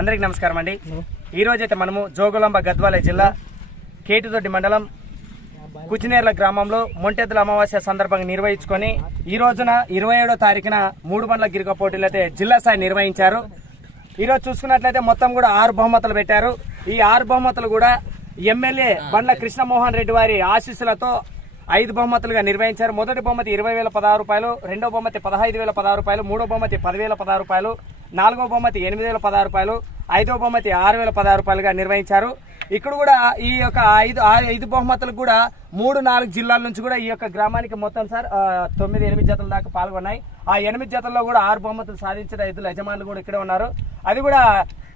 అందరికి నమస్కారం అండి. ఈ రోజు అయితే మనము జోగులాంబ గద్వాల జిల్లా కేటుదొడ్డి మండలం కుచినేర్ల గ్రామంలో మొంటెద్దుల అమావాస్య సందర్భంగా నిర్వహించుకొని ఈ రోజున ఇరవై ఏడో తారీఖున మూడు బండ్ల గిరిక పోటీలు అయితే జిల్లా స్థాయి నిర్వహించారు. ఈ రోజు చూసుకున్నట్లయితే మొత్తం కూడా ఆరు బహుమతులు పెట్టారు. ఈ ఆరు బహుమతులు కూడా ఎమ్మెల్యే బండ్ల కృష్ణమోహన్ రెడ్డి వారి ఆశీస్సులతో ఐదు బహుమతులుగా నిర్వహించారు. మొదటి బహుమతి ఇరవై వేల పదహారు రూపాయలు రెండో బహుమతి పదహైదు వేల పదహారు రూపాయలు మూడో బహుమతి పదివేల పదహారు రూపాయలు నాలుగో బహుమతి ఎనిమిది వేల పదహారు రూపాయలు ఐదో బహుమతి ఆరు వేల పదహారు రూపాయలుగా నిర్వహించారు. ఇక్కడ కూడా ఈ యొక్క ఐదు ఆ ఐదు బహుమతులు కూడా మూడు నాలుగు జిల్లాల నుంచి కూడా ఈ యొక్క గ్రామానికి మొత్తం సార్ తొమ్మిది ఎనిమిది జతల దాకా పాల్గొన్నాయి. ఆ ఎనిమిది జతల్లో కూడా ఆరు బహుమతులు సాధించిన రైతులు యజమానులు కూడా ఇక్కడే ఉన్నారు. అది కూడా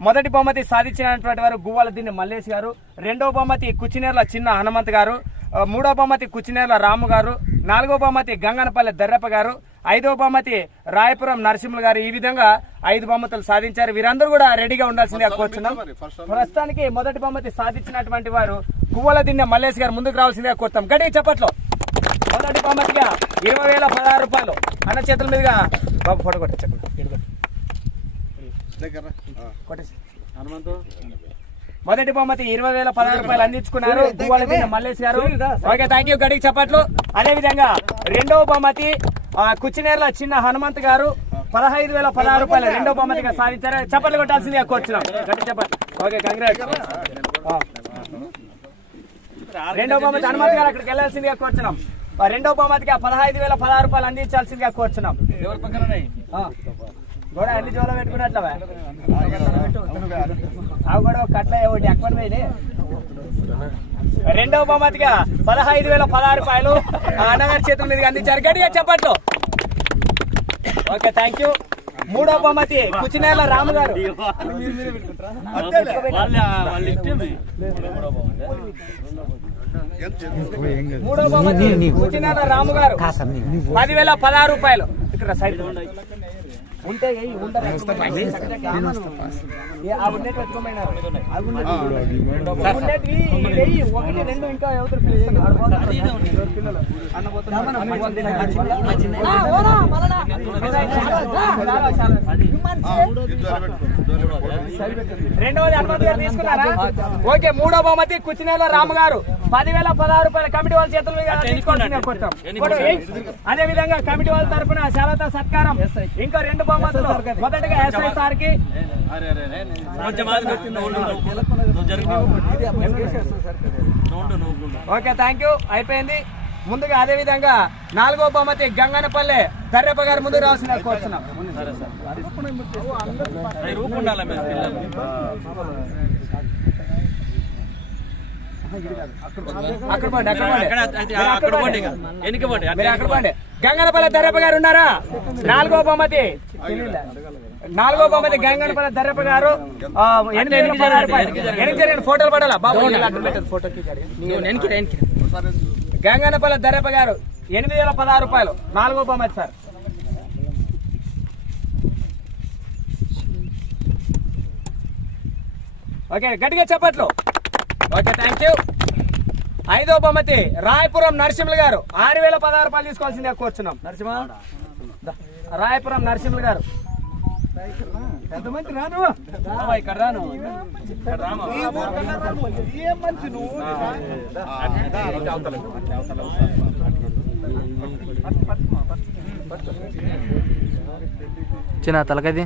మొదటి బహుమతి సాధించినటువంటి వారు గువ్వాల దీన్ని మల్లేష్ గారు రెండో బహుమతి కుచినేర్ల చిన్న హనుమంత్ గారు మూడో బహుమతి కుచినేర్ల రాము గారు నాలుగో బహుమతి గంగనపల్లి దర్రప్ప గారు ఐదో బహుమతి రాయపురం నరసింహులు గారు ఈ విధంగా ఐదు బహుమతులు సాధించారు. వీరందరూ కూడా రెడీగా ఉండాల్సిందిగా కోరుతున్నాం ప్రస్తుతానికి మొదటి బహుమతి సాధించినటువంటి వారు కువ్వల దిన్నె మల్లేష్ గారు ముందుకు రావాల్సిందిగా కోరుతాం. గడి చెప్పట్లో. మొదటి బహుమతిగా ఇరవై వేల పదహారు రూపాయలు. అన్న చేతుల మీదుగా బాబు ఫోటో కొట్టచ్చు కొట్టేసి. మొదటి బహుమతి ఇరవై వేల పదహారు రూపాయలు అందించుకున్నారు మల్లేష్ గారు. ఓకే థ్యాంక్ యూ గడికి చెప్పట్లు. అదే విధంగా రెండవ బహుమతి కుచ్చినేర్ల చిన్న హనుమంత్ గారు పదహైదు వేల పదహారు రూపాయలు రెండో బహుమతిగా సాధించారు. చప్పట్లు కొట్టాల్సిందిగా కోరుచున్నాం. గట్టి చెప్పట్లు. ఓకే కంగ్రాట్ రెండో బహుమతి హనుమంత్ గారు అక్కడికి వెళ్ళాల్సిందిగా కోరుచున్నాం. ఆ, రెండో బహుమతిగా పదహైదు వేల పదహారు రూపాయలు అందించాల్సిందిగా కోరుచున్నాం. ఆ. గోడ అన్ని జోలో పెట్టుకున్నట్లవా? కూడా ఒక కట్ల ఒకటి ఎక్కువ పోయినాయి. రెండవ బహుమతిగా పదహైదు వేల పదహారు రూపాయలు అన్నగారి చేతుల మీదుగా అందించారు. గట్టిగా చెప్పట్లు. ఓకే థ్యాంక్ యూ మూడో బహుమతి కుచినేల రాము గారు. మూడో బహుమతి కుచినేల రాము గారు. పదివేల పదహారు రూపాయలు. ఇక్కడ సైడ్. ఉంటే ఒకటి రెండు ఇంకా ఎవరు. రెండవది గారు తీసుకున్నారా ఓకే మూడో బహుమతి కుచినేల రాము గారు పదివేల పదహారు రూపాయల కమిటీ వాళ్ళ చేతుల మీద. అదే విధంగా కమిటీ వాళ్ళ తరఫున శాలత సత్కారం ఇంకా రెండు బహుమతులు మొదటగా ఎస్ఐ సార్కి ఓకే థ్యాంక్ యూ అయిపోయింది. ముందుగా అదే విధంగా నాలుగో బహుమతి గంగనపల్లె దర్రెప్ప గారు ముందు రావాల్సిన కోరుతున్నాం గంగనపల్లి దర్రప్ప గారు ఉన్నారా? నాలుగో బహుమతి. నాలుగో బహుమతి గంగనపల్లి దర్రప్ప గారు. ఎనిమిది ఫోటోలు పడాలా? బాబు ఫోటోకి గంగనపల్లి దర్రప్ప గారు ఎనిమిది వేల పదహారు రూపాయలు. నాలుగో బహుమతి సార్. ఓకే గట్టిగా చెప్పట్లు. ఓకే థ్యాంక్ యూ ఐదో బహుమతి రాయపురం నరసింహులు గారు. ఆరు వేల పదహారు రూపాయలు తీసుకోవాల్సిందే కూర్చున్నాం. నరసింహ. రాయపురం నరసింహులు గారు. ఎంతమంది రాను. ఇక్కడ రాను. ఇక్కడ రామా. చిన్న తలకది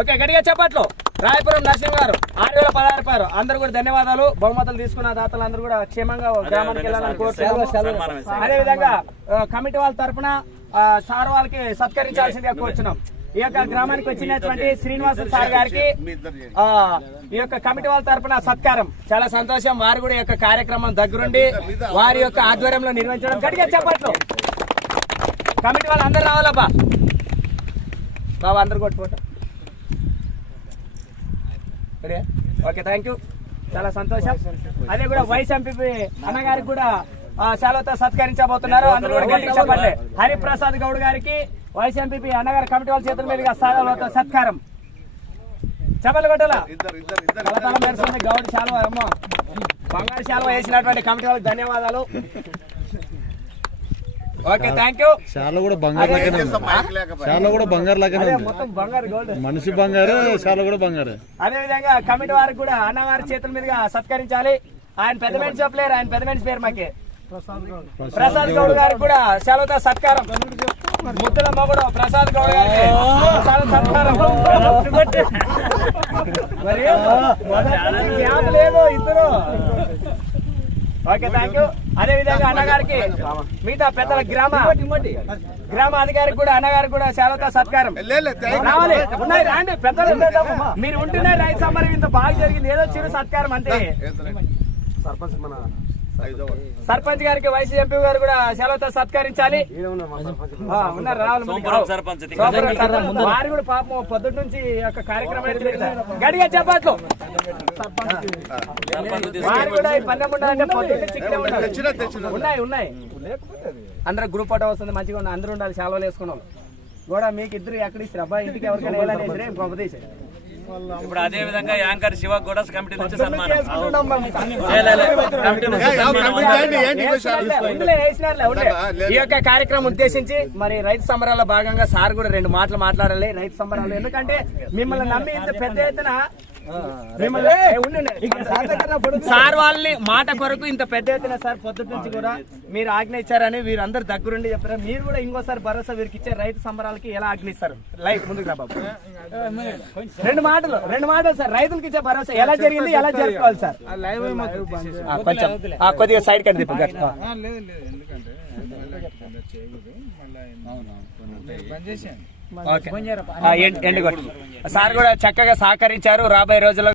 ఓకే గట్టిగా చెప్పట్లు. రాయపురం నరసింహ గారు ఆరు వేల పదహారు రూపాయలు. అందరూ కూడా ధన్యవాదాలు. బహుమతులు తీసుకున్న దాతలు అందరూ కూడా క్షేమంగా గ్రామానికి వెళ్ళాలని కోరుతున్నాము అదే విధంగా కమిటీ వాళ్ళ తరపున ఆ, సార్ వాళ్ళకి సత్కరించాల్సిందిగా కోరుచున్నాం. ఈ యొక్క గ్రామానికి వచ్చినటువంటి శ్రీనివాస సార్ గారికి ఆ, ఈ యొక్క కమిటీ వాళ్ళ తరపున సత్కారం. చాలా సంతోషం. వారు కూడా ఈ యొక్క కార్యక్రమం దగ్గరుండి వారి యొక్క ఆధ్వర్యంలో నిర్వహించడం గట్టిగా చెప్పట్లు. కమిటీ వాళ్ళు అందరూ రావాలబ్బా. బాబా అందరు రెడీ? ఓకే థ్యాంక్ యూ చాలా సంతోషం. అదే కూడా వైస్ ఎంపీ అన్నగారికి కూడా ఆ, సత్కరించబోతున్నారు. అందరూ కూడా గట్టిగా హరిప్రసాద్ గౌడ్ గారికి వైస్ ఎంపీ అన్నగారి కమిటీ వాళ్ళ చేతుల మీదుగా శాలువతో సత్కారం. చెప్పలు కొట్టాలా? గౌడ్ శాలువ అమ్మ బంగారు శాలువ వేసినటువంటి కమిటీ వాళ్ళకి ధన్యవాదాలు. ఓకే థ్యాంక్ యూ చాలా కూడా బంగారు చాలా కూడా బంగారు మొత్తం గోల్డ్ మనిషి బంగారు చాలా కూడా బంగారు. అదే విధంగా కమిటీ వారికి కూడా అన్నవారి చేతుల మీదుగా సత్కరించాలి. ఆయన పెద్ద మనిషి చెప్పలేరు ఆయన పెద్ద మనిషి పేరు మాకే. ప్రసాద్ గౌడ్. గారికి కూడా సెలవుతో సత్కారం. ముద్దుల మొగుడు ప్రసాద్ గౌడ్ గారికి. సెలవు సత్కారం. మరి మొదటి నుంచి గ్యాప్ లేదు ఇద్దరు. ఓకే థ్యాంక్ యూ అదే విధంగా అన్నగారికి మిగతా పెద్దల గ్రామ గ్రామ అధికారికి కూడా అన్నగారికి కూడా సెలవుతో సత్కారం. రావాలి. ఉన్నాయి రాండి. పెద్దలు మీరు ఉంటేనే రైతు సంబరం ఇంత బాగా జరిగింది. ఏదో చిరు సత్కారం అంతే. సర్పంచ్ గారికి వైస్ ఎంపీ గారు కూడా సెలవుతో సత్కరించాలి. ఉన్నారు రావాలి సర్పంచ్. వారు కూడా పాపం పొద్దున్న నుంచి యొక్క కార్యక్రమం. గట్టిగా చెప్పట్లు వారు కూడా ఈ పన్నెం ఉండాలంటే ఉండాలి. ఉన్నాయి ఉన్నాయి. అందరూ గ్రూప్ ఫోటో వస్తుంది మంచిగా ఉన్న అందరూ ఉండాలి సెలవులు వేసుకున్న కూడా మీకు ఇద్దరు ఎక్కడ ఇస్తారు? అబ్బాయి ఇంటికి ఎవరికైనా తీసారు ఇప్పుడు అదే విధంగా యాంకర్ శివ కూడా కమిటీ నుంచి సన్మానం. ఈ యొక్క కార్యక్రమం ఉద్దేశించి మరి రైతు సంబరాల్లో భాగంగా సార్ కూడా రెండు మాటలు మాట్లాడాలి రైతు సంబరాలు ఎందుకంటే మిమ్మల్ని నమ్మి ఇంత పెద్ద ఎత్తున. సార్ వాళ్ళని మాట కొరకు ఇంత పెద్ద ఎత్తున సార్ పొద్దుట నుంచి కూడా మీరు ఆజ్ఞ ఇచ్చారని వీరందరూ దగ్గరుండి చెప్పారు. మీరు కూడా ఇంకోసారి భరోసా వీరికి ఇచ్చే రైతు సంబరాలకి ఎలా ఆజ్ఞ ఇస్తారు? లైఫ్ ముందుకు రా బాబు. రెండు మాటలు రెండు మాటలు సార్. రైతులకి ఇచ్చే భరోసా ఎలా జరిగింది ఎలా జరుపుకోవాలి సార్? ఆ, కొంచెం ఆ, కొద్దిగా సైడ్ లేదు ఎందుకంటే మళ్ళీ చేయకూడదు మళ్ళీ పని చేసాను ఓకే. ఆ, ఎండ్ ఎండ్ కొట్టు. సార్ కూడా చక్కగా సహకరించారు రాబోయే రోజుల్లో